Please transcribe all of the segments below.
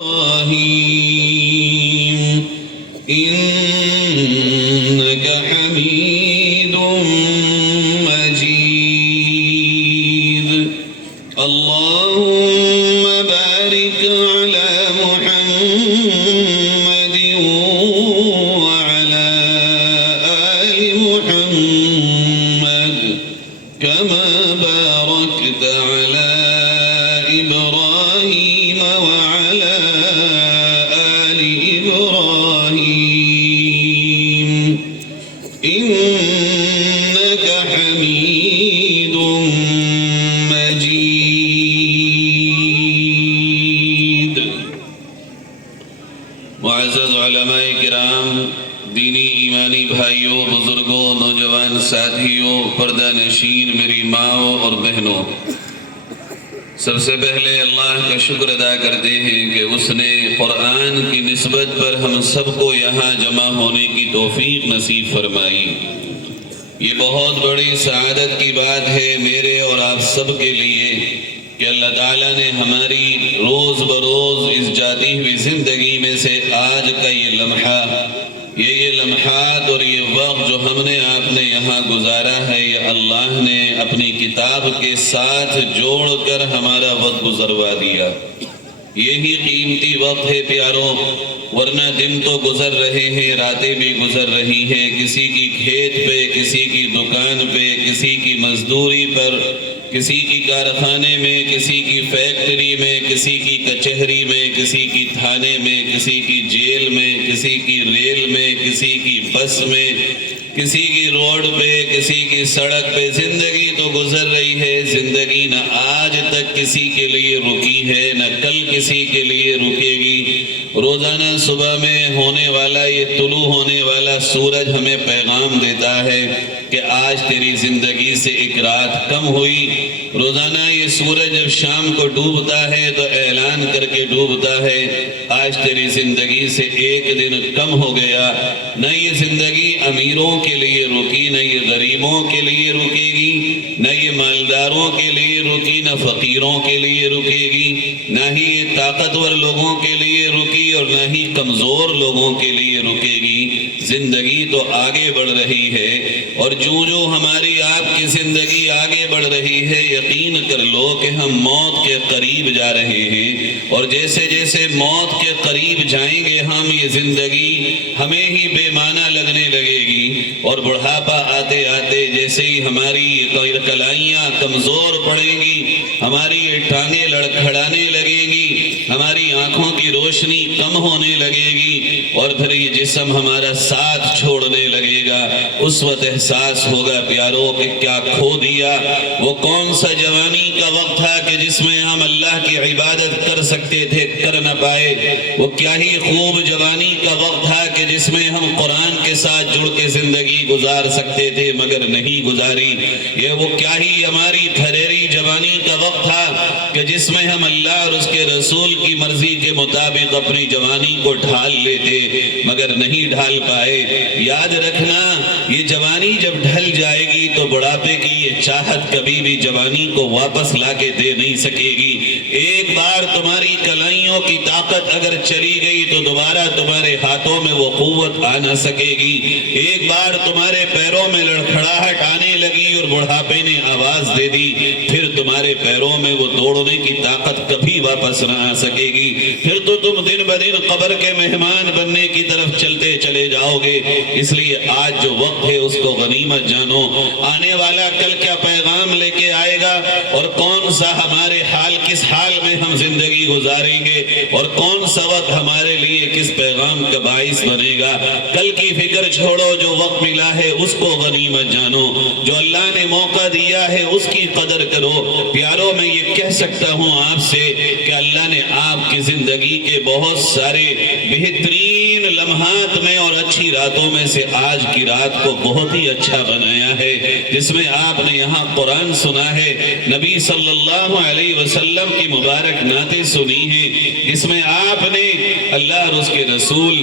إبراهيم إنك حميد مجيد اللهم بارك على محمد وعلى آل محمد كما باركت على إبراهيم وعلى آل إبراهيم إنك حميد مجيد. معزز علماء کرام، دینی ایمانی بھائیوں، بزرگوں، نوجوان ساتھیوں، پردہ نشین میری ماؤں اور بہنوں، سب سے پہلے اللہ کا شکر ادا کرتے ہیں کہ اس نے قرآن کی نسبت پر ہم سب کو یہاں جمع ہونے کی توفیق نصیب فرمائی. یہ بہت بڑی سعادت کی بات ہے میرے اور آپ سب کے لیے کہ اللہ تعالیٰ نے ہماری روز بروز اس جاتی ہوئی زندگی میں سے آج کا یہ لمحہ، یہ لمحات اور یہ وقت جو ہم نے آپ نے یہاں گزارا ہے، یہ اللہ نے اپنی کتاب کے ساتھ جوڑ کر ہمارا وقت گزروا دیا. یہی قیمتی وقت ہے پیاروں، ورنہ دن تو گزر رہے ہیں، راتیں بھی گزر رہی ہیں، کسی کی کھیت پہ، کسی کی دکان پہ، کسی کی مزدوری پر، کسی کی کارخانے میں، کسی کی فیکٹری میں، کسی کی کچہری میں، کسی کی تھانے میں، کسی کی جیل میں، کسی کی ریل میں، کسی کی بس میں، کسی کی روڈ پہ، کسی کی سڑک پہ. زندگی تو گزر رہی ہے. زندگی نہ آج تک کسی کے لیے رکی ہے، نہ کل کسی کے لیے رکے گی. روزانہ صبح میں ہونے والا یہ طلوع ہونے والا سورج ہمیں پیغام دیتا ہے کہ آج تیری زندگی سے ایک رات کم ہوئی. روزانہ یہ سورج جب شام کو ڈوبتا ہے تو اعلان کر کے ڈوبتا ہے آج تیری زندگی سے ایک دن کم ہو گیا. نہ یہ زندگی امیروں کے لیے رکی، نہ یہ غریبوں کے لیے رکے گی، نہ یہ مالداروں کے لیے رکی، نہ فقیروں کے لیے رکے گی، نہ ہی یہ طاقتور لوگوں کے لیے رکی اور نہ ہی کمزور لوگوں کے لیے رکے گی. زندگی تو آگے بڑھ رہی ہے، اور جو ہماری آپ کی زندگی آگے بڑھ رہی ہے، یقین کر لو کہ ہم موت کے قریب جا رہے ہیں. اور جیسے جیسے موت کے قریب جائیں گے ہم، یہ زندگی ہمیں ہی بے معنی لگنے لگے گی. اور بڑھاپا آتے آتے جیسے ہی ہماری کلائیاں کمزور پڑیں گی، ہماری یہ ٹانگیں لڑکھڑانے لگیں گی، ہماری آنکھوں کی روشنی کم ہونے لگے گی، اور پھر یہ جسم ہمارا ساتھ چھوڑنے لگے گا. اس وقت احساس ہوگا پیاروں کہ کیا کھو دیا. وہ کون سا جوانی کا وقت تھا کہ جس میں ہم اللہ کی عبادت کر سکتے تھے، کر نہ پائے. وہ کیا ہی خوب جوانی کا وقت تھا کہ جس میں ہم قرآن کے ساتھ جڑ کے زندگی گزار سکتے تھے مگر نہیں گزاری. یہ وہ کیا ہی ہماری ٹھہری جوانی کا وقت تھا کہ جس میں ہم اللہ اور اس کے رسول کی مرضی کے مطابق اپنی جوانی کو ڈھال لیتے مگر نہیں ڈھال پائے. یاد رکھنا، یہ جوانی جب ڈھل جائے گی تو بڑھاپے کی یہ چاہت کبھی بھی جوانی کو واپس لا کے دے نہیں سکے گی. ایک بار تمہاری کلائیوں کی طاقت اگر چلی گئی تو دوبارہ تمہارے ہاتھوں میں وہ قوت آ نہ سکے گی. ایک بار تمہارے پیروں میں لڑکھڑاہٹ آنے لگی اور بڑھاپے نے آواز دے دی، پھر تمہارے پیروں میں وہ دوڑنے کی طاقت کبھی واپس نہ آ سکے گی. پھر تو تم دن بدن قبر کے مہمان بننے کی طرف چلتے چلے جاؤ گے. اس لیے آج جو وقت ہے اس کو غنیمت جانو. آنے والا کل کیا پیغام لے کے آئے گا، اور کون سا ہمارے حال، کس حال میں ہم زندگی گزاریں گے، اور کون سا وقت ہمارے لیے کس پیغام کا باعث بنے گا. کل کی فکر چھوڑو، جو وقت ملا ہے اس کو غنیمت جانو. جو اللہ نے موقع دیا ہے اس کی قدر کرو. پیاروں، میں یہ کہہ سکتا ہوں آپ سے کہ اللہ نے آپ کی زندگی کے بہت سارے بہترین لمحات میں اور اچھی راتوں میں سے آج کی رات کو بہت ہی اچھا بنایا ہے، جس میں آپ نے یہاں قرآن سنا ہے، نبی صلی اللہ علیہ وسلم کی مبارک نعتیں سنی ہیں، جس میں آپ نے اللہ اور اس کے رسول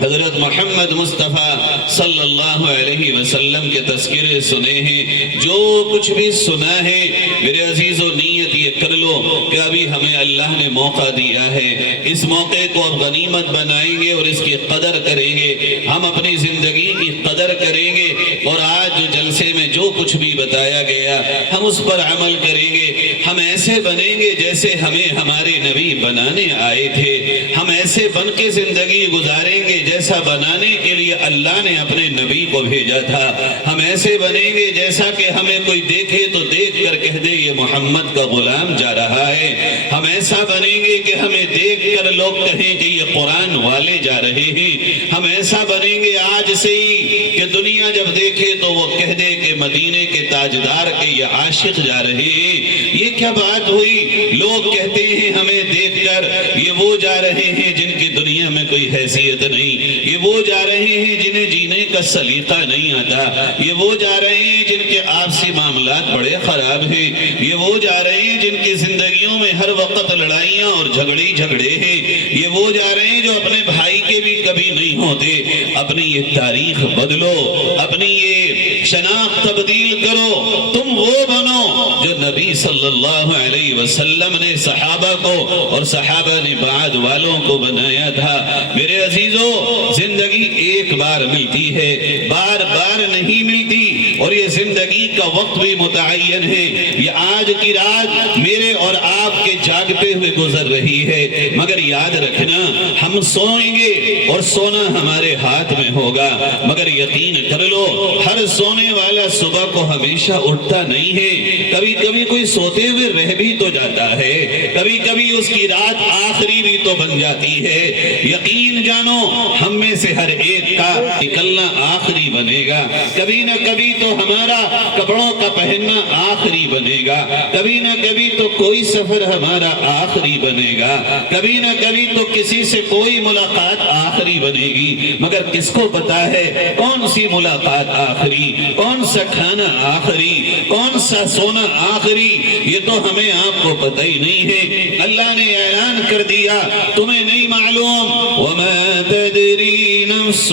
حضرت محمد مصطفیٰ صلی اللہ علیہ وسلم کے تذکرے سنے ہیں. جو کچھ بھی سنا ہے میرے عزیزو نیت یہ کر لو کہ ابھی ہمیں اللہ اللہ نے موقع دیا ہے، اس موقع کو اب غنیمت بنائیں گے اور اس کی قدر کریں گے، ہم اپنی زندگی کی قدر کریں گے، اور آج جو جلسے میں جو کچھ بھی بتایا گیا ہم اس پر عمل کریں گے۔ ہم ایسے بنیں گے جیسے ہمیں ہمارے نبی بنانے آئے تھے، ہم ایسے بن کے زندگی گزاریں گے جیسا بنانے کے لیے اللہ نے اپنے نبی کو بھیجا تھا، ہم ایسے بنیں گے جیسا کہ ہمیں کوئی دیکھے تو دیکھ کر کہہ دے یہ محمد کا غلام جا رہا ہے، ہم ایسا بنیں گے کہ ہمیں دیکھ کر لوگ کہیں کہ یہ قرآن والے جا رہے ہیں، ہم ایسا بنیں گے آج سے ہی کہ دنیا جب دیکھے تو وہ کہہ دے کہ مدینے کے تاجدار کے یہ عاشق جا رہے ہیں۔ یہ کیا بات ہوئی؟ لوگ کہتے ہیں ہمیں دیکھ کر یہ وہ جا رہے ہیں جن کی دنیا میں کوئی حیثیت نہیں، یہ وہ جا رہے ہیں جنہیں جینے کا سلیقہ نہیں آتا، یہ وہ جا رہے ہیں جن کے آپسی معاملات بڑے خراب ہیں، یہ وہ جا رہے ہیں جن کی زندگیوں میں ہر وقت لڑائیاں اور جھگڑے ہیں، یہ وہ جا رہے ہیں جو اپنے بھائی کے بھی کبھی نہیں ہوتے۔ اپنی یہ تاریخ بدلو، اپنی یہ شناخت تبدیل کرو، تم وہ بنو جو نبی صلی اللہ علیہ وسلم نے صحابہ کو اور صحابہ نے بعد والوں کو بنایا تھا۔ میرے عزیزو، زندگی ایک بار ملتی ہے، بار بار نہیں ملتی، اور یہ زندگی کا وقت بھی متعین ہے۔ یہ آج کی رات میرے اور آپ کے جاگتے ہوئے گزر رہی ہے، مگر یاد رکھنا ہم سوئیں گے اور سونا ہمارے ہاتھ میں ہوگا، مگر یقین کر لو ہر سونے والا صبح کو ہمیشہ اٹھتا نہیں ہے، کبھی کبھی کوئی سوتے ہوئے رہ بھی تو جاتا ہے، کبھی کبھی اس کی رات آخری بھی تو بن جاتی ہے۔ یقین جانو ہم میں سے ہر ایک کا نکلنا آخری بنے گا، کبھی نہ کبھی تو ہمارا کپڑوں کا پہننا آخری بنے گا، کبھی نہ کبھی تو کوئی سفر ہمارا آخری بنے گا، کبھی نہ کبھی تو کسی سے کوئی ملاقات آخری بنے گی، مگر کس کو پتا ہے کون سی ملاقات آخری، کون سا کھانا آخری، کون سا سونا آخری، یہ تو ہمیں آپ کو پتہ ہی نہیں ہے۔ اللہ نے اعلان کر دیا، تمہیں نہیں معلوم، وَمَا تَدْرِي نَفْسٌ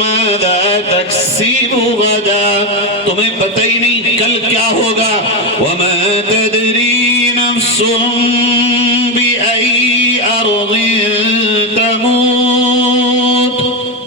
مَاذَا تَكْسِبُ غَدًا، تمہیں پتہ ہی نہیں کل کیا ہوگا، وَمَا تَدْرِي نَفْسٌ بِأَيِّ أَرْضٍ تَمُوتُ،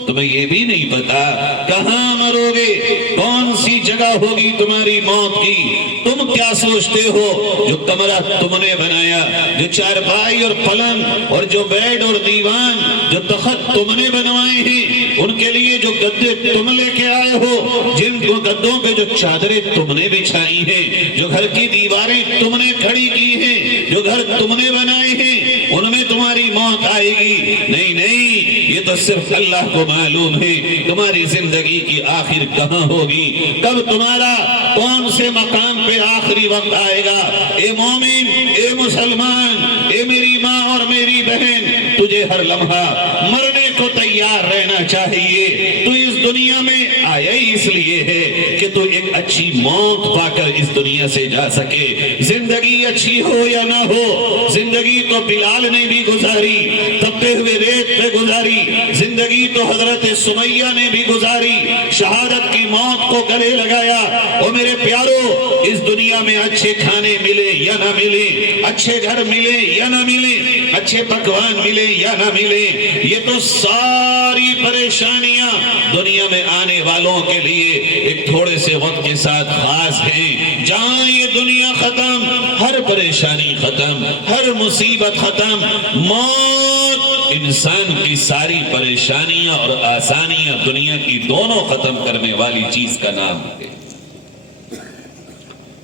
تمہیں یہ بھی نہیں پتا کہاں مرو گے، کون سی جگہ ہوگی تمہاری موت کی۔ تم کیا سوچتے ہو جو کمرہ تم نے بنایا، جو چارپائی اور پلنگ اور جو بیڈ اور دیوان، جو تخت تم نے بنوائے ہیں، ان کے لیے جو گدے تم لے کے آئے ہو، جن گدوں پہ جو چادریں تم نے بچھائی ہیں، جو گھر کی دیواریں تم نے کھڑی کی ہیں، جو گھر تم نے بنائے ہیں، ان میں تمہاری موت آئے گی؟ نہیں نہیں، یہ تو صرف اللہ کو معلوم ہے تمہاری زندگی کی آخر کہاں ہوگی، کب تمہارا کون سے مقام پہ آخری وقت آئے گا۔ اے مومن، اے مسلمان، اے میری ماں اور میری بہن، تجھے ہر لمحہ مرنے کو تیار رہنا چاہیے۔ تو اس دنیا میں آیا ہی اس لیے ہے کہ تو ایک اچھی موت پا کر اس دنیا سے جا سکے۔ زندگی اچھی ہو یا نہ ہو، زندگی تو بلال نے بھی گزاری، تپتے ہوئے ریت پہ گزاری، زندگی تو حضرت سمیہ نے بھی گزاری، شہادت کی موت کو گلے لگایا۔ اور میرے پیارو، اس دنیا میں اچھے کھانے ملے یا نہ ملے، اچھے گھر ملے یا نہ ملے، اچھے پکوان ملے یا نہ ملے، یہ تو ساری پریشانیاں دنیا میں آنے والوں کے لیے ایک تھوڑے سے وقت کے ساتھ خاص ہیں۔ جہاں یہ دنیا ختم، ہر پریشانی ختم، ہر مصیبت ختم، موت انسان کی ساری پریشانیاں اور آسانیاں دنیا کی دونوں ختم کرنے والی چیز کا نام ہے۔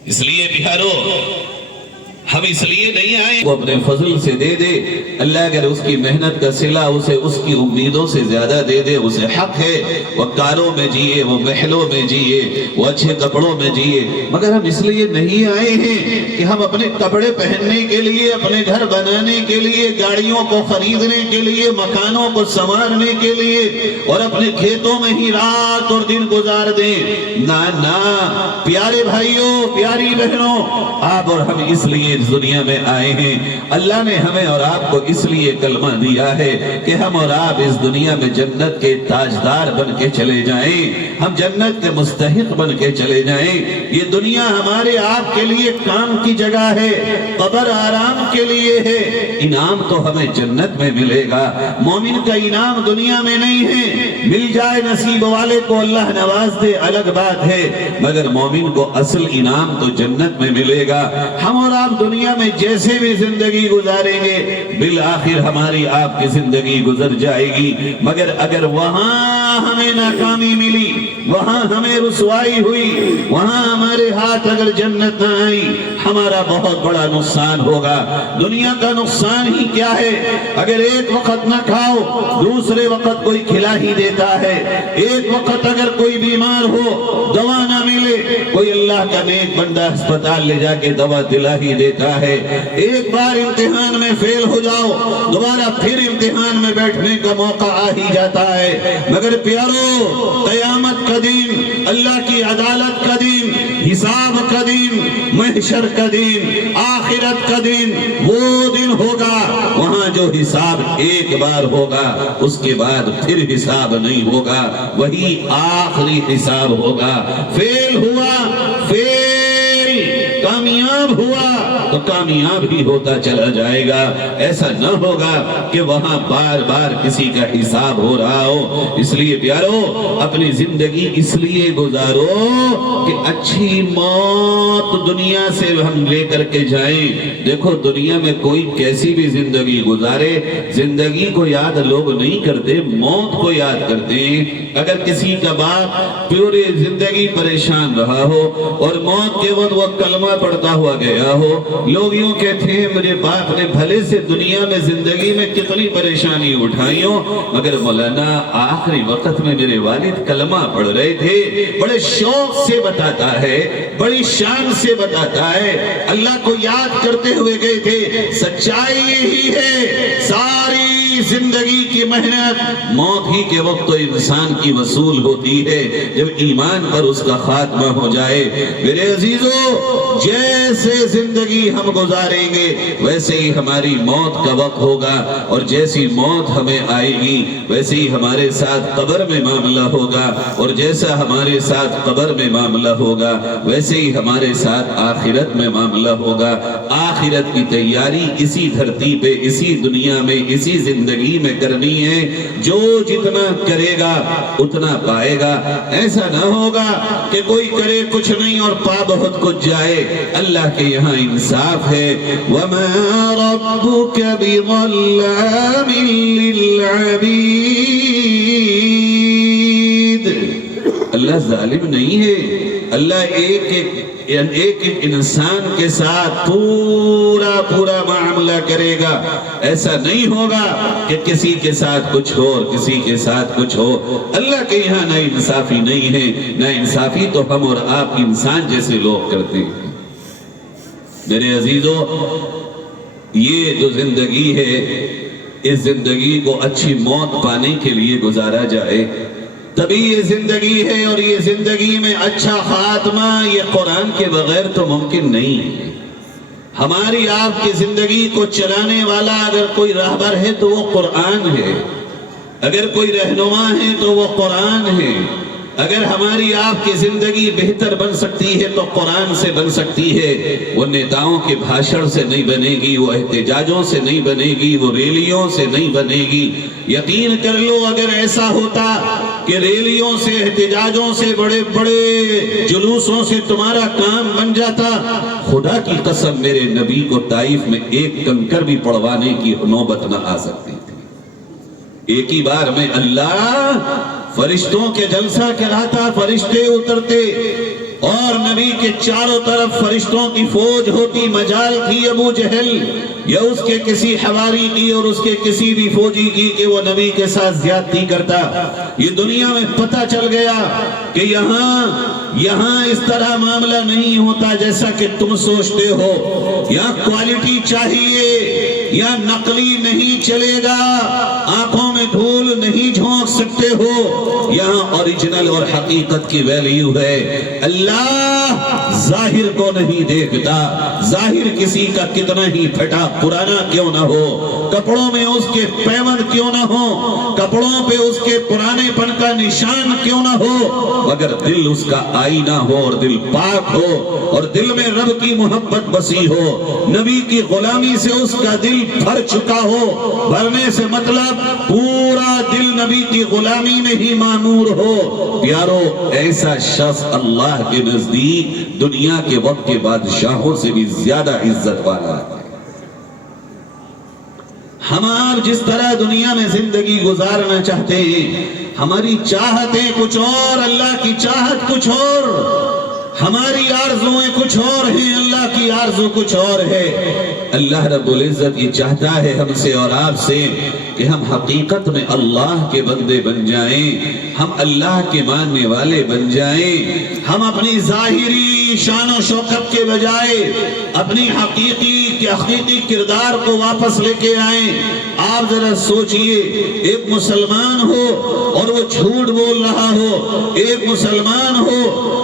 اس لیے پیارو، ہم اس لیے نہیں آئے وہ اپنے فضل سے دے دے، اللہ اگر اس کی محنت کا صلہ اسے اس کی امیدوں سے زیادہ دے دے، اسے حق ہے۔ وہ کاروں میں جیے، وہ محلوں میں جیے، وہ اچھے کپڑوں میں جیے، مگر ہم اس لیے نہیں آئے ہیں کہ ہم اپنے کپڑے پہننے کے لیے، اپنے گھر بنانے کے لیے، گاڑیوں کو خریدنے کے لیے، مکانوں کو سنوارنے کے لیے اور اپنے کھیتوں میں ہی رات اور دن گزار دیں۔ نہ نہ پیارے بھائیوں، پیاری بہنوں، آپ اور ہم اس لیے اس دنیا میں آئے ہیں۔ اللہ نے ہمیں اور آپ کو اس لیے کلمہ دیا ہے کہ ہم اور آپ اس دنیا میں جنت کے تاجدار بن کے چلے جائیں، ہم جنت کے مستحق بن کے چلے جائیں۔ یہ دنیا ہمارے آپ کے لیے کام کی جگہ ہے، قبر آرام کے لیے ہے، انعام تو ہمیں جنت میں ملے گا۔ مومن کا انعام دنیا میں نہیں ہے، مل جائے نصیب والے کو اللہ نواز دے الگ بات ہے، مگر مومن کو اصل انعام تو جنت میں ملے گا۔ ہم اور آپ دنیا میں جیسے بھی زندگی گزاریں گے بالآخر ہماری آپ کی زندگی گزر جائے گی، مگر اگر وہاں ہمیں ناکامی ملی، وہاں ہمیں رسوائی ہوئی، وہاں ہمارے ہاتھ اگر جنت نہ آئی، ہمارا بہت بڑا نقصان ہوگا۔ دنیا کا نقصان ہی کیا ہے؟ اگر ایک وقت نہ کھاؤ دوسرے وقت کوئی کھلا ہی دیتا ہے، ایک وقت اگر کوئی بیمار ہو دوا نہ ملے کوئی اللہ کا نیک بندہ ہسپتال لے جا کے دوا دلا ہی دیتا ہے، ایک بار امتحان میں فیل ہو جاؤ دوبارہ پھر امتحان میں بیٹھنے کا موقع آ ہی جاتا ہے۔ مگر پیارو، قیامت کا دن، اللہ کی عدالت کا دن، حساب کا دن، محشر کا دن، آخرت کا دن، وہ دن ہوگا وہاں جو حساب ایک بار ہوگا اس کے بعد پھر حساب نہیں ہوگا، وہی آخری حساب ہوگا۔ فیل ہوا، کامیاب ہوا تو کامیاب ہی ہوتا چلا جائے گا، ایسا نہ ہوگا کہ وہاں بار بار کسی کا حساب ہو رہا ہو۔ اس لیے پیارو، اپنی زندگی اس لیے گزارو کہ اچھی موت دنیا سے ہم لے کر کے جائیں۔ دیکھو دنیا میں کوئی کیسی بھی زندگی گزارے، زندگی کو یاد لوگ نہیں کرتے، موت کو یاد کرتے ہیں۔ اگر کسی کا باپ پوری زندگی پریشان رہا ہو اور موت کے وقت وہ کلمہ پڑھتا ہوا گیا ہو، لوگ یوں کہتے ہیں میرے باپ نے بھلے سے دنیا میں زندگی میں کتنی پریشانی اٹھائی ہو، مگر مولانا آخری وقت میں میرے والد کلمہ پڑھ رہے تھے۔ بڑے شوق سے بتاتا ہے، بڑی شان سے بتاتا ہے، اللہ کو یاد کرتے ہوئے گئے تھے۔ سچائی یہی ہے، ساری زندگی کی محنت موت ہی کے وقت تو انسان کی وصول ہوتی ہے جب ایمان پر اس کا خاتمہ ہو جائے۔ میرے عزیزو، جیسے زندگی ہم گزاریں گے ویسے ہی ہماری موت کا وقت ہوگا، اور جیسی موت ہمیں آئے گی ویسے ہی ہمارے ساتھ قبر میں معاملہ ہوگا، اور جیسا ہمارے ساتھ قبر میں معاملہ ہوگا ویسے ہی ہمارے ساتھ آخرت میں معاملہ ہوگا۔ آخرت کی تیاری اسی دھرتی پہ، اسی دنیا میں، اسی زندگی میں کرنی ہے۔ جو جتنا کرے گا اتنا پائے گا، ایسا نہ ہوگا کہ کوئی کرے کچھ نہیں اور پا بہت کچھ جائے۔ اللہ کے یہاں انصاف ہے۔ وَمَا رَبُّكَ بِظَلَّامٍ لِّلْعَبِيدِ، اللہ ظالم نہیں ہے، اللہ ایک انسان کے ساتھ پورا معاملہ کرے گا۔ ایسا نہیں ہوگا کہ کسی کے ساتھ کچھ ہو اور کسی کے ساتھ کچھ ہو۔ اللہ کے یہاں نہ انصافی نہیں ہے، نہ انصافی تو ہم اور آپ انسان جیسے لوگ کرتے ہیں۔ میرے عزیزو، یہ جو زندگی ہے اس زندگی کو اچھی موت پانے کے لیے گزارا جائے تبھی یہ زندگی ہے، اور یہ زندگی میں اچھا خاتمہ یہ قرآن کے بغیر تو ممکن نہیں ہے۔ ہماری آپ کی زندگی کو چلانے والا اگر کوئی راہبر ہے تو وہ قرآن ہے، اگر کوئی رہنما ہے تو وہ قرآن ہے۔ اگر ہماری آپ کی زندگی بہتر بن سکتی ہے تو قرآن سے بن سکتی ہے، وہ نیتاؤں کے بھاشن سے نہیں بنے گی، وہ احتجاجوں سے نہیں بنے گی، وہ ریلیوں سے نہیں بنے گی۔ یقین کر لو اگر ایسا ہوتا کہ ریلیوں سے، احتجاجوں سے، بڑے بڑے جلوسوں سے تمہارا کام بن جاتا، خدا کی قسم میرے نبی کو طائف میں ایک کنکر بھی پڑوانے کی نوبت نہ آ سکتی تھی۔ ایک ہی بار میں اللہ فرشتوں کے جلسہ کراتا، فرشتے اترتے اور نبی کے چاروں طرف فرشتوں کی فوج ہوتی۔ مجال تھی ابو جہل یا اس کے کسی حواری کی اور اس کے کسی بھی فوجی کی کہ وہ نبی کے ساتھ زیادتی کرتا۔ یہ دنیا میں پتہ چل گیا کہ یہاں اس طرح معاملہ نہیں ہوتا جیسا کہ تم سوچتے ہو، یہاں کوالٹی چاہیے، یا نقلی نہیں چلے گا، آنکھوں میں دھول نہیں جھونک سکتے ہو، یہاں اوریجنل اور حقیقت کی ویلیو ہے۔ اللہ ظاہر کو نہیں دیکھتا، ظاہر کسی کا کتنا ہی پھٹا پرانا کیوں نہ ہو، کپڑوں میں اس کے پیوند کیوں نہ ہو، کپڑوں پہ اس کے پرانے پن کا نشان کیوں نہ ہو، مگر دل اس کا آئینہ ہو اور دل پاک ہو اور دل میں رب کی محبت بسی ہو، نبی کی غلامی سے اس کا دل بھر چکا ہو۔ بھرنے سے مطلب پورا دل نبی کی غلامی میں ہی معمور ہو۔ پیارو، ایسا شخص اللہ کے نزدیک دنیا کے وقت کے بادشاہوں سے بھی زیادہ عزت والا ہے۔ ہم آپ جس طرح دنیا میں زندگی گزارنا چاہتے ہیں، ہماری چاہتیں کچھ اور، اللہ کی چاہت کچھ اور، ہماری آرزویں کچھ اور ہیں، اللہ کی آرزو کچھ اور ہے۔ اللہ رب العزت یہ چاہتا ہے ہم سے اور آپ سے کہ ہم حقیقت میں اللہ کے بندے بن جائیں، ہم اللہ کے ماننے والے بن جائیں، ہم اپنی ظاہری شان و شوکت کے بجائے اپنی حقیقی کردار کو واپس لے کے آئیں۔ آپ ذرا سوچئے، ایک مسلمان ہو اور وہ جھوٹ بول رہا ہو، ایک مسلمان ہو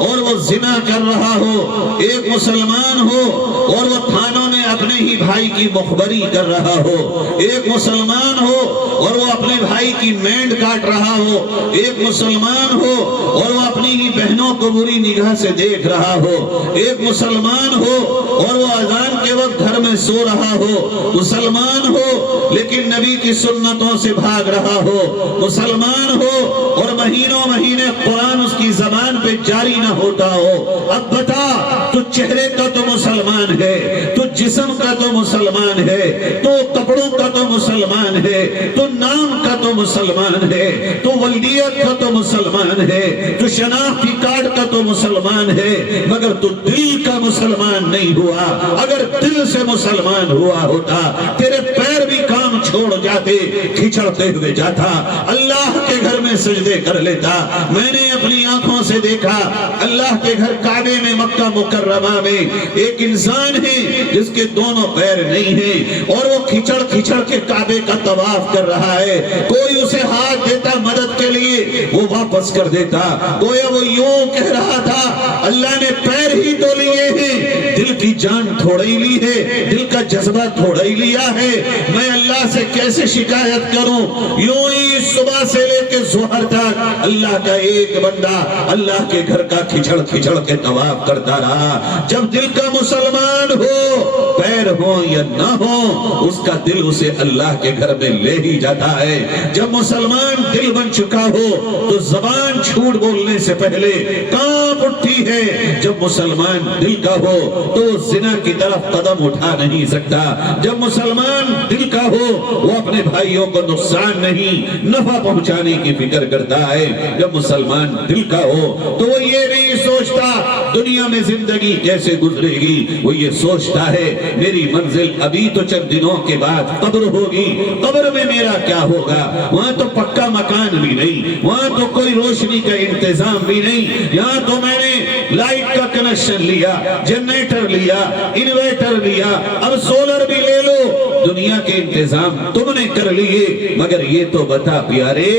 اور وہ زنا کر رہا ہو، ایک مسلمان ہو اور وہ تھانوں میں اپنے ہی بھائی کی مخبری کر رہا ہو، ایک مسلمان ہو اور وہ اپنے بھائی کی مینڈ کاٹ رہا ہو، ایک مسلمان ہو اور وہ اپنی ہی بہنوں کو بری نگاہ سے دیکھ رہا ہو، ایک مسلمان ہو اور وہ اذان کے وقت گھر میں سو رہا ہو، مسلمان ہو لیکن نبی کی سنتوں سے بھاگ رہا ہو، مسلمان ہو اور مہینوں مہینے قرآن اس کی زبان پہ جاری نہ ہوتا ہو۔ اب بتا، تو چہرے کا تو مسلمان ہے، تو جسم کا تو مسلمان ہے، تو کپڑوں کا تو مسلمان ہے، تو نام کا تو مسلمان ہے، تو ولدیت کا تو مسلمان ہے، تو شناختی کارڈ کا تو مسلمان ہے، مگر تو دل کا مسلمان نہیں ہوا۔ اگر دل سے مسلمان ہوا ہوتا، تیرے پیر بھی کام چھوڑ جاتے، کھچڑتے ہوئے جاتا، اللہ کے گھر میں سجدے کر لیتا۔ میں نے اپنی آنکھوں سے دیکھا، اللہ کے گھر کعبے میں مکہ مکرمہ میں ایک انسان ہے جس کے دونوں پیر نہیں ہیں اور وہ کھچڑ کھچڑ کے کعبے کا طواف کر رہا ہے۔ کوئی اسے ہاتھ دیتا مدد کے لیے، وہ واپس کر دیتا، گویا وہ یوں کہہ رہا تھا، اللہ نے پیر ہی تو لیے ہیں، دل کی جان تھوڑا ہی لی ہے، دل کا جذبہ تھوڑا ہی لیا ہے، میں اللہ سے کیسے شکایت کروں؟ یوں ہی صبح سے لے کے ظہر تک اللہ کا ایک بندہ اللہ کے گھر کا کھچڑ کھچڑ کے طواف کرتا رہا۔ جب دل کا مسلمان ہو، پیر ہو یا نہ ہو، اس کا دل اسے اللہ کے گھر میں لے ہی جاتا ہے۔ جب مسلمان دل بن چکا ہو تو زبان جھوٹ بولنے سے پہلے کانپ اٹھتی ہے، جب مسلمان دل کا ہو تو وہ زنا کی طرف قدم اٹھا نہیں سکتا، جب مسلمان دل کا ہو وہ اپنے بھائیوں کو نقصان نہیں نفع پہنچانے کی فکر کرتا ہے، جب مسلمان دل کا ہو تو وہ یہ نہیں سوچتا دنیا میں زندگی کیسے گزرے گی، وہ یہ سوچتا ہے میری منزل ابھی تو چند دنوں کے بعد قبر ہوگی، قبر میں میرا کیا ہوگا، وہاں تو پکا مکان بھی نہیں، وہاں تو کوئی روشنی کا انتظام بھی نہیں، یہاں تو میں نے لائٹ کا کنیکشن لیا، جنریٹر لیا، انویٹر لیا، اب سولر بھی لے لو، دنیا کے انتظام تم نے کر لیے، مگر یہ تو بتا پیارے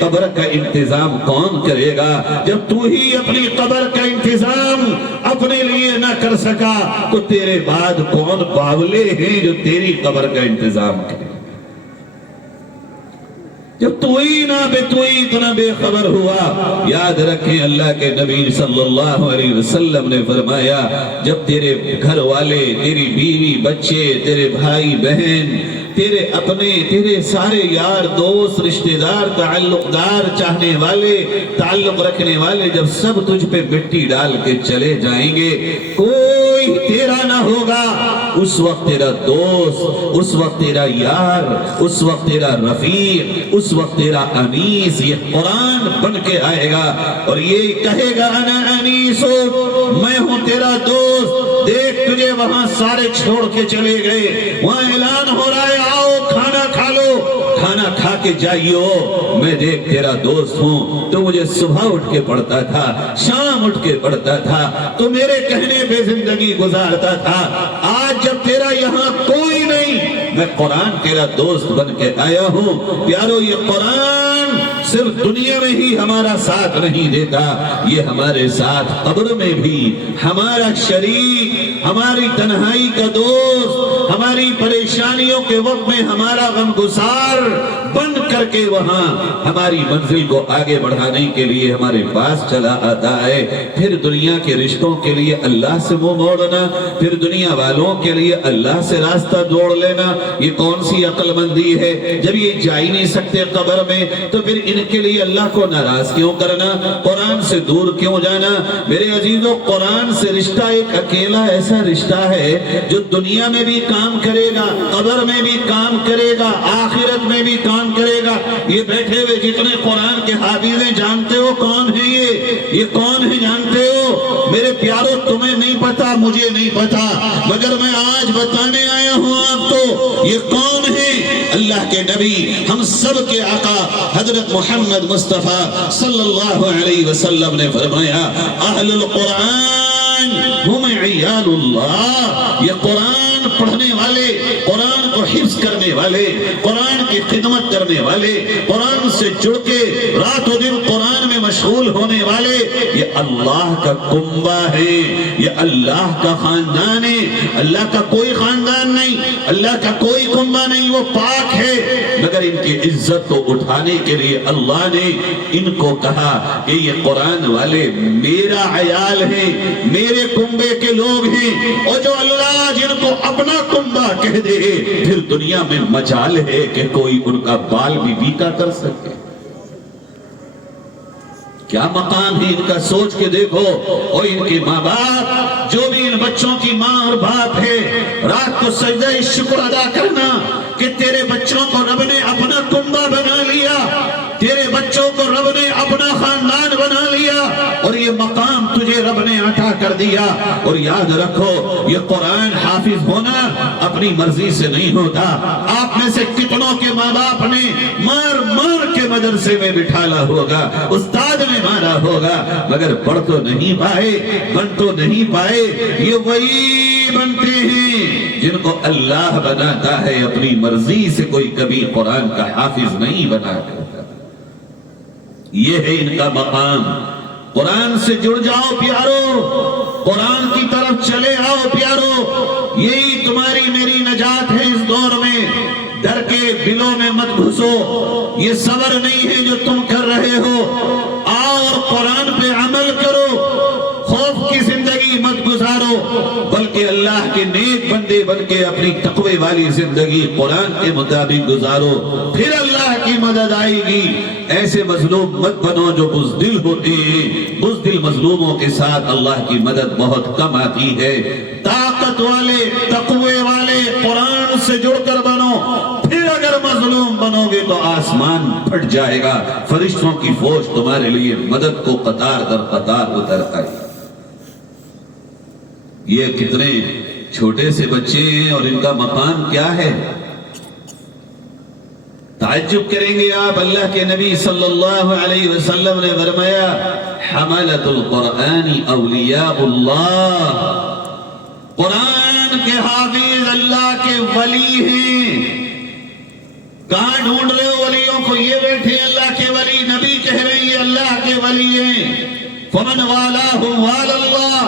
قبر کا انتظام کون کرے گا؟ جب تو ہی اپنی قبر کا انتظام اپنے لیے نہ کر سکا تو تیرے بعد کون باولے ہیں جو تیری قبر کا انتظام کرے؟ جب تو ہی اتنا بے خبر ہوا، یاد رکھیں اللہ کے نبی صلی اللہ علیہ وسلم نے فرمایا، جب تیرے گھر والے، تیری بیوی بچے، تیرے بھائی بہن، تیرے اپنے، تیرے سارے یار دوست رشتہ دار تعلق دار چاہنے والے تعلق رکھنے والے جب سب تجھ پہ مٹی ڈال کے چلے جائیں گے، کوئی تیرا نہ ہوگا، اس وقت تیرا دوست، اس وقت تیرا یار، اس وقت تیرا رفیق، اس وقت تیرا انیس یہ قرآن بن کے آئے گا اور یہ کہے گا انا انیسو، میں ہوں تیرا دوست، دیکھ تجھے وہاں سارے چھوڑ کے چلے گئے، وہاں اعلان ہو رہا ہے آؤ کھانا کھا لو، کھانا کھا کے جائیو، میں دیکھ تیرا دوست ہوں، تو مجھے صبح اٹھ کے پڑھتا تھا، شام اٹھ کے پڑھتا تھا، تو میرے کہنے پہ زندگی گزارتا تھا، آج جب تیرا یہاں کوئی نہیں، میں قرآن تیرا دوست بن کے آیا ہوں۔ پیارو یہ قرآن صرف دنیا میں ہی ہمارا ساتھ نہیں دیتا، یہ ہمارے ساتھ قبر میں بھی ہمارا شریک، ہماری تنہائی کا دوست، ہماری پریشانیوں کے وقت میں ہمارا غمگسار بن کر کے وہاں ہماری منزل کو آگے بڑھانے کے لیے ہمارے پاس چلا آتا ہے۔ پھر دنیا کے رشتوں کے لیے اللہ سے منہ موڑنا، پھر دنیا والوں کے لیے اللہ سے راستہ جوڑ لینا، یہ کون سی عقل مندی ہے؟ جب یہ جا ہی نہیں سکتے قبر میں تو پھر ان کے لیے اللہ کو ناراض کیوں کرنا، قرآن سے دور کیوں جانا؟ میرے عزیزو، قرآن سے رشتہ ایک اکیلا ایسا رشتہ ہے جو دنیا میں بھی کام کرے گا، قبر میں بھی کام کرے گا، آخرت میں بھی کام کرے گا۔ یہ بیٹھے ہوئے جتنے قرآن کے حافظ ہیں، جانتے ہو کون ہے یہ کون ہے جانتے ہو؟ میرے پیارو، تمہیں نہیں پتا، مجھے نہیں پتا، مگر میں آج بتانے آیا ہوں آپ کو یہ کون ہے۔ اللہ کے نبی، ہم سب کے آقا حضرت محمد مصطفیٰ صلی اللہ علیہ وسلم نے فرمایا، اہل القرآن ہم عیال اللہ، یہ قرآن پڑھنے والے، قرآن کو حفظ کرنے والے، قرآن کی خدمت کرنے والے، قرآن سے جڑ کے رات و دن قرآن میں مشغول ہونے والے، یہ اللہ کا کنبہ ہے، یہ اللہ کا خاندان ہے۔ اللہ کا کوئی خاندان نہیں، اللہ کا کوئی کنبہ نہیں، وہ پاک ہے، مگر ان کی عزت کو اٹھانے کے لیے اللہ نے ان کو کہا کہ یہ قرآن والے میرا عیال ہیں، میرے کنبے کے لوگ ہیں۔ اور جو اللہ جن کو اپنا کنبہ کہہ دے، پھر دنیا میں مجال ہے کہ کوئی ان کا بال بھی بیکا کر سکے۔ کیا مقام ہے ان کا، سوچ کے دیکھو۔ اور ان کے ماں باپ، جو بھی ان بچوں کی ماں اور باپ ہے، رات کو سجدہ شکر ادا کرنا کہ تیرے بچوں کو رب نے اپنا کنبہ بنا لیا، تیرے بچوں کو رب نے اپنا خاندان بنا لیا، اور یہ مقام تجھے رب نے عطا کر دیا۔ اور یاد رکھو، یہ قرآن حافظ ہونا اپنی مرضی سے نہیں ہوتا۔ آپ میں سے کتنوں کے ماں باپ نے مار مار کے مدرسے میں بٹھالا ہوگا، استاد نے مارا ہوگا، مگر پڑھ تو نہیں پائے، بن تو نہیں پائے۔ یہ وہی بنتے ہیں جن کو اللہ بناتا ہے اپنی مرضی سے، کوئی کبھی قرآن کا حافظ نہیں بنا کرتا۔ یہ ہے ان کا مقام۔ قرآن سے جڑ جاؤ پیارو، قرآن کی طرف چلے آؤ پیارو، یہی تمہاری میری نجات ہے اس دور میں۔ ڈر کے بلوں میں مت گھسو، یہ صبر نہیں ہے جو تم کر رہے ہو۔ آؤ اور قرآن پہ عمل کرو، خوف کی زندگی مت گزارو، بلکہ اللہ کے نیک بندے بن کے اپنی تقوی والی زندگی قرآن کے مطابق گزارو، پھر اللہ کی مدد آئے گی۔ ایسے مظلوم مت بنو جو بزدل ہوتے ہیں، بزدل مظلوموں کے ساتھ اللہ کی مدد بہت کم آتی ہے۔ طاقت والے، تقوی والے قرآن سے جڑ کر بنو، پھر اگر مظلوم بنو گے تو آسمان پھٹ جائے گا، فرشتوں کی فوج تمہارے لیے مدد کو قطار در قطار اتر آئے۔ یہ کتنے چھوٹے سے بچے ہیں اور ان کا مقام کیا ہے؟ تعجب کریں گے آپ۔ اللہ کے نبی صلی اللہ علیہ وسلم نے فرمایا، حملۃ القرآن اولیاء اللہ، قرآن کے حافظ اللہ کے ولی ہیں۔ کہاں ڈھونڈ رہے ہو ولیوں کو؟ یہ بیٹھے اللہ کے ولی، نبی کہہ رہے ہیں یہ اللہ کے ولی ہیں۔ فمن والاہم والا اللہ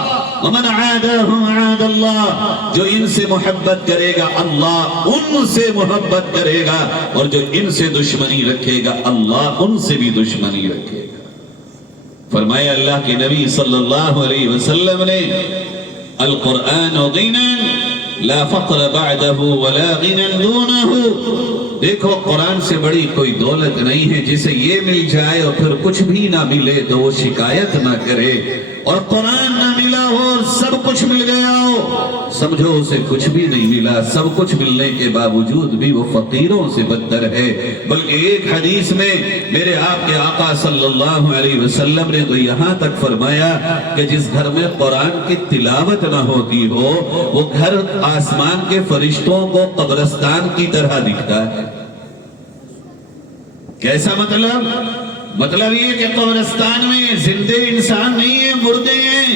ومن عاداہم عاد اللہ، جو ان سے محبت کرے گا اللہ ان سے محبت کرے گا، اور جو ان سے دشمنی رکھے گا اللہ ان سے بھی دشمنی رکھے گا۔ فرمایا اللہ کے نبی صلی اللہ علیہ وسلم نے، القرآن غنى لا فقر بعده ولا غنى دونه۔ دیکھو، قرآن سے بڑی کوئی دولت نہیں ہے جسے یہ مل جائے اور پھر کچھ بھی نہ ملے تو وہ شکایت نہ کرے، اور قرآن نہ ملا ہو اور سب کچھ مل گیا ہو، سمجھو اسے کچھ بھی نہیں ملا۔ سب کچھ ملنے کے باوجود بھی وہ فقیروں سے بدتر ہے۔ بلکہ ایک حدیث میں میرے آپ کے آقا صلی اللہ علیہ وسلم نے تو یہاں تک فرمایا کہ جس گھر میں قرآن کی تلاوت نہ ہوتی ہو، وہ گھر آسمان کے فرشتوں کو قبرستان کی طرح دکھتا ہے۔ کیسا مطلب یہ کہ قبرستان میں زندے انسان نہیں ہیں، مردے ہیں۔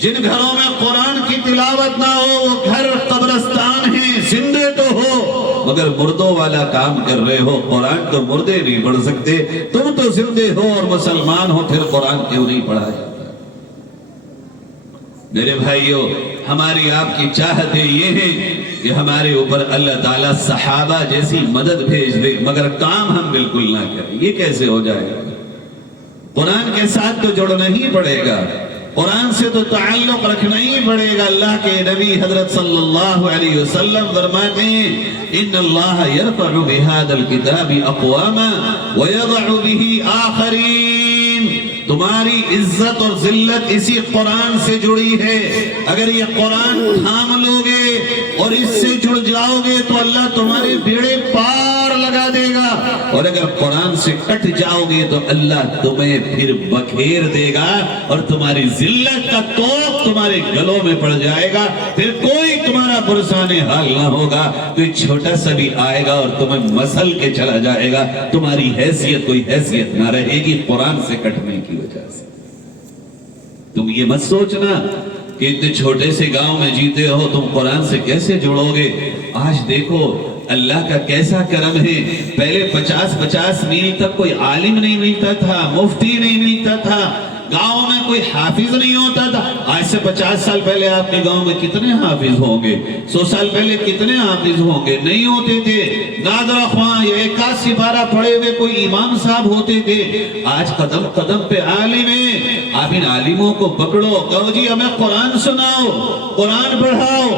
جن گھروں میں قرآن کی تلاوت نہ ہو وہ گھر قبرستان ہیں، زندے تو ہو مگر مردوں والا کام کر رہے ہو۔ قرآن تو مردے نہیں پڑھ سکتے، تم تو زندے ہو اور مسلمان ہو، پھر قرآن کیوں نہیں پڑھا جاتا؟ میرے بھائیوں، ہماری آپ کی چاہتے یہ ہیں کہ ہمارے اوپر اللہ تعالیٰ صحابہ جیسی مدد بھیج دے، مگر کام ہم بالکل نہ کریں۔ یہ کیسے ہو جائے گا؟ قرآن کے ساتھ تو جڑنا ہی پڑے گا، قرآن سے تو تعلق رکھنا ہی پڑے گا۔ اللہ کے نبی حضرت صلی اللہ علیہ وسلم فرماتے ہیں ان اللہ یرفع بهذا الكتاب اقواما ويضع به آخرین۔ تمہاری عزت اور ذلت اسی قرآن سے جڑی ہے۔ اگر یہ قرآن تھام لو گے اور اس سے جڑ جاؤ گے تو اللہ تمہارے بیڑے پار لگا دے گا، اور اگر قرآن سے کٹ جاؤ گے تو اللہ تمہیں پھر بکھیر دے گا اور تمہاری ذلت کا توق تمہارے گلوں میں پڑ جائے گا، پھر کوئی تمہارا پرسان حال نہ ہوگا، کوئی چھوٹا سا بھی آئے گا اور تمہیں مسل کے چلا جائے گا، تمہاری حیثیت کوئی حیثیت نہ رہے گی قرآن سے کٹنے کی وجہ سے۔ تم یہ مت سوچنا کہ اتنے چھوٹے سے گاؤں میں جیتے ہو تم قرآن سے کیسے جڑو گے۔ آج دیکھو اللہ کا کیسا کرم ہے، پہلے 50 میل تک کوئی عالم نہیں ملتا تھا، مفتی نہیں ملتا تھا، گاؤں میں کوئی حافظ نہیں ہوتا تھا۔ آج سے 50 سال پہلے آپ کے گاؤں میں کتنے حافظ ہوں گے؟ 100 سال پہلے کتنے حافظ ہوں گے؟ نہیں ہوتے تھے۔ نادر خواہ یا 81 سپارہ پڑھے ہوئے کوئی امام صاحب ہوتے تھے۔ آج قدم قدم پہ عالم ہیں۔ آپ ان عالموں کو پکڑو، کہو جی ہمیں قرآن سناؤ، قرآن پڑھاؤ۔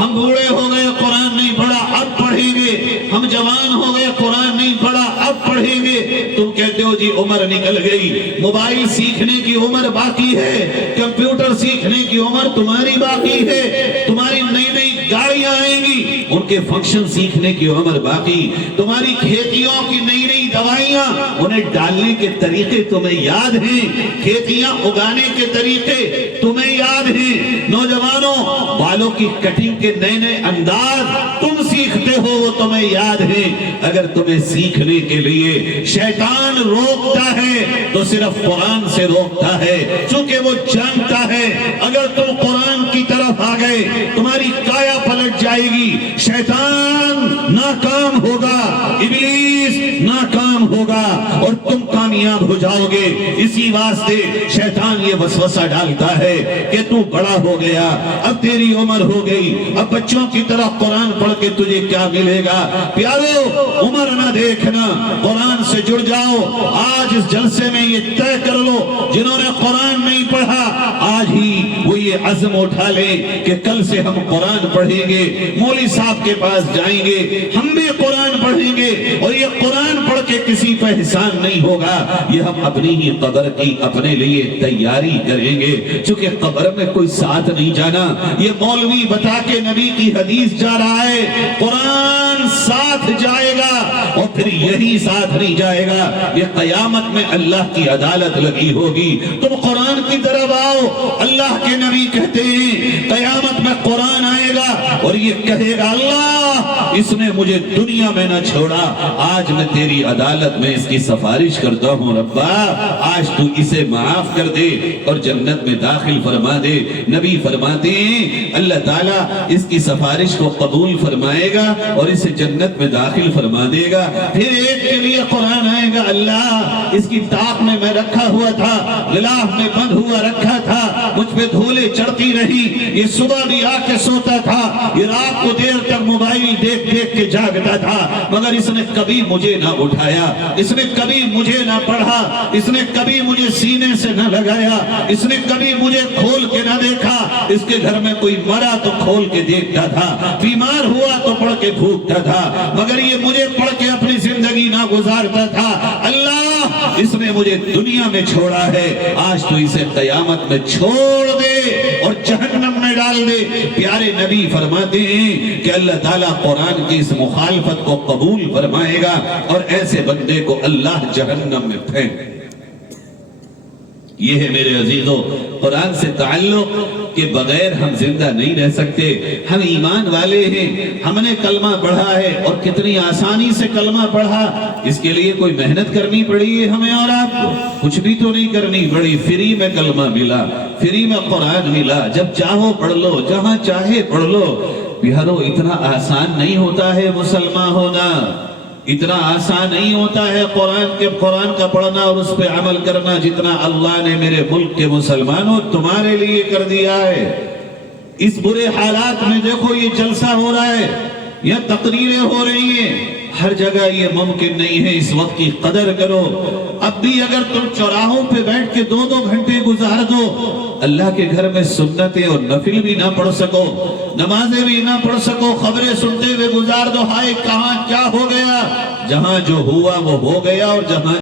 ہم بوڑھے ہو گئے قرآن نہیں پڑھا، اب پڑھیں گے۔ ہم جوان ہو گئے قرآن نہیں پڑھا، اب پڑھیں گے۔ تم کہتے ہو جی عمر نکل گئی، موبائل سیکھنے کی عمر باقی ہے، کمپیوٹر سیکھنے کی عمر تمہاری باقی ہے، تمہاری نئی نئی گاڑیاں آئیں گی ان کے فنکشن سیکھنے کی عمر باقی، تمہاری کھیتیوں کی نئی نئی دوائیاں انہیں ڈالنے کے طریقے تمہیں یاد ہیں، کھیتیاں اگانے کے طریقے تمہیں یاد ہیں۔ نوجوانوں بالوں کی کٹنگ کے نئے نئے انداز تم سیکھتے ہو، وہ تمہیں یاد ہیں۔ اگر تمہیں سیکھنے کے لیے شیطان روکتا ہے تو صرف قرآن سے روکتا ہے، چونکہ وہ جانتا ہے اگر تم قرآن کی طرف آ گئے تمہاری کایا پلٹ جائے گی، شیطان ناکام ہوگا، ابلیس ناکام ہوگا اور تم کامیاب ہو جاؤ گے۔ اسی واسطے شیطان یہ وسوسہ ڈالتا ہے کہ تو بڑا ہو گیا، اب تیری عمر ہو گئی، اب بچوں کی طرح قرآن پڑھ کے تجھے کیا ملے گا؟ پیارو عمر نہ دیکھنا، قرآن سے جڑ جاؤ۔ آج اس جلسے میں یہ طے کر لو، جنہوں نے قرآن نہیں پڑھا آج ہی وہ یہ عزم اٹھا لیں کہ کل سے ہم قرآن پڑھیں گے، مولوی صاحب کے پاس جائیں گے، ہم بھی قرآن پڑھیں گے، اور یہ قرآن پڑھ کے کسی پہ احسان نہیں ہوگا، یہ ہم اپنی ہی قبر کی اپنے لیے تیاری کریں گے، چونکہ قبر میں کوئی ساتھ نہیں جانا۔ یہ مولوی بتا کے نبی کی حدیث جا رہا ہے، قرآن ساتھ جائے گا اور پھر یہی ساتھ نہیں جائے گا، یہ قیامت میں اللہ کی عدالت لگی ہوگی۔ تم قرآن کی طرف آؤ، اللہ کے نبی کہتے ہیں قیامت میں قرآن آئے گا اور یہ کہے گا اللہ اس نے مجھے دنیا میں نہ چھوڑا، آج میں تیری عدالت میں اس کی سفارش کرتا ہوں، ربا آج تو اسے معاف کر دے اور جنت میں داخل فرما دے۔ نبی فرماتے ہیں اللہ تعالیٰ اس کی سفارش کو قبول فرمائے گا اور اسے جنت میں داخل فرما دے گا۔ پھر ایک کے لیے قرآن آئے گا، اللہ اس کی طاق میں رکھا ہوا تھا، غلاف میں بند ہوا رکھا تھا، مجھ پہ دھولے چڑھتی رہی، یہ صبح بھی آ کے سوتا تھا، یہ رات کو دیر تک موبائل دیکھ دیکھ کے جاگتا تھا، مگر اس نے کبھی مجھے نہ اٹھایا، اس نے کبھی مجھے نہ پڑھا، اس نے کبھی مجھے سینے سے نہ لگایا، اس نے کبھی مجھے کھول کے نہ دیکھا۔ اس کے گھر میں کوئی مرا تو کھول کے دیکھتا تھا، بیمار ہوا تو پڑھ کے بھوکتا تھا، مگر یہ مجھے پڑھ کے اپنی زندگی نہ گزارتا تھا۔ اللہ اس نے مجھے دنیا میں چھوڑا ہے، آج تو اسے قیامت میں چھوڑ دے اور جہنم میں ڈال دے۔ پیارے نبی فرماتے ہیں کہ اللہ تعالیٰ قرآن کی اس مخالفت کو قبول فرمائے گا اور ایسے بندے کو اللہ جہنم میں پھینک۔ یہ ہے میرے عزیزوں قرآن سے تعلق کے بغیر ہم زندہ نہیں رہ سکتے. ہم ایمان والے ہیں, ہم نے کلمہ پڑھا ہے, اور کتنی آسانی سے کلمہ پڑھا. اس کے لیے کوئی محنت کرنی پڑی ہے ہمیں اور آپ کو؟ کچھ بھی تو نہیں کرنی پڑی. فری میں کلمہ ملا, فری میں قرآن ملا. جب چاہو پڑھ لو, جہاں چاہے پڑھ لو. پیارو اتنا آسان نہیں ہوتا ہے مسلمان ہونا, اتنا آسان نہیں ہوتا ہے قرآن کا پڑھنا اور اس پہ عمل کرنا جتنا اللہ نے میرے ملک کے مسلمانوں تمہارے لیے کر دیا ہے. اس برے حالات میں دیکھو یہ جلسہ ہو رہا ہے, یہ تقریریں ہو رہی ہیں, ہر جگہ یہ ممکن نہیں ہے. اس وقت کی قدر کرو. اب بھی اگر تم چوراہوں پہ بیٹھ کے 2-2 گھنٹے گزار دو, اللہ کے گھر میں سنتیں اور نفل بھی نہ پڑھ سکو, نمازیں بھی نہ پڑھ سکو, خبریں سنتے ہوئے گزار دو, ہائے کہاں کیا ہو گیا. جہاں جو ہوا وہ ہو گیا, اور جہاں